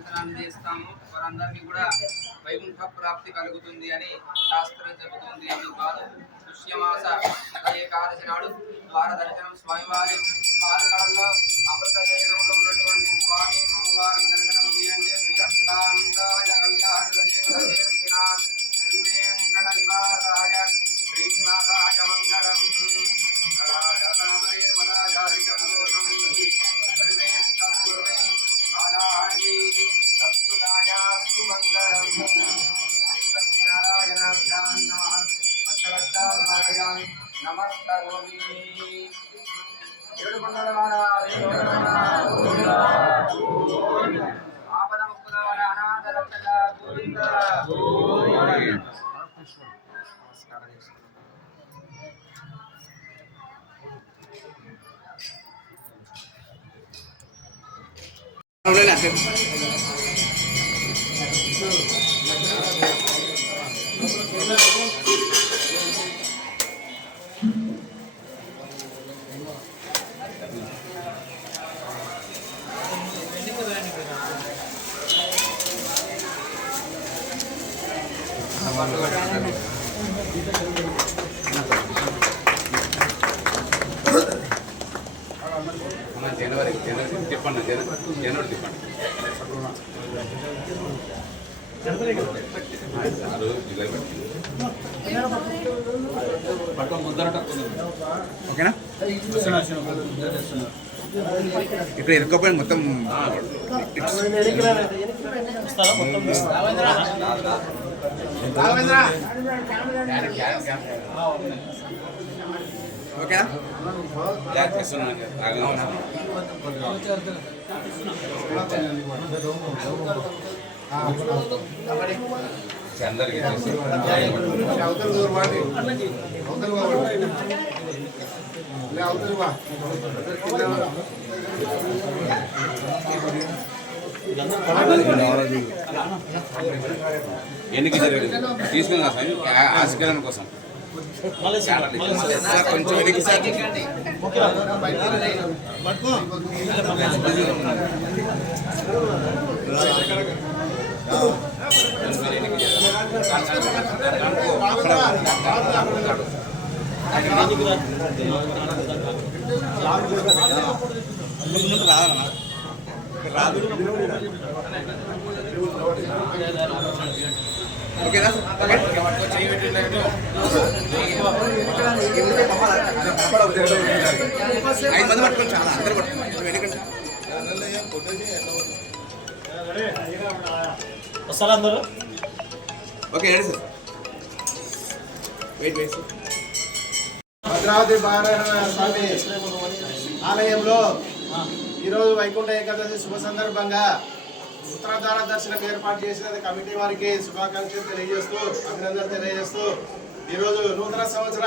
దర్శనాన్ని చేస్తాము. వారందరికీ కూడా వైకుంఠ ప్రాప్తి కలుగుతుంది అని శాస్త్రం చెబుతుంది. అందుకు కాదు పుష్యమాస ఏకాదశి నాడు భారత Relaje. జనవరి జనవరి తిప్పండి జన జనవరి తిప్పండి పట్టం ముద్దరట ఓకేనా ఇక్కడ ఇరుక్కపోయింది మొత్తం ఓకేనా? జాగ్రత్త అవతల రాగా ఉన్నాను తీసుకున్నా స్వామి ఆశీర్వాదం కోసం కొంచెం వెనక్కి సార్ ఓకేనా ఐదు మంది పట్టుకొని చాలా అందరు పట్టుకోండి ఎందుకంటే వస్తారా అందరూ? Okay ready sir wait wait sir Bhadravati Balarama Swami ఆలయంలో ఈరోజు వైకుంఠ ఏకాదశి శుభ సందర్భంగా ఉత్తరాధార దర్శనం ఏర్పాటు చేసిన కమిటీ వారికి శుభాకాంక్షలు తెలియజేస్తూ అభినందనలు తెలియజేస్తూ ఈరోజు నూతన సంవత్సర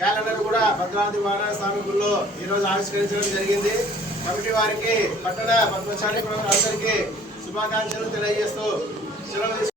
క్యాలెండర్ కూడా భద్రావతి బాలరామ స్వామి గుళ్ళో ఈరోజు ఆవిష్కరించడం జరిగింది. కమిటీ వారికి పట్టణ పద్మశాలి అందరికీ శుభాకాంక్షలు తెలియజేస్తూ సెలవు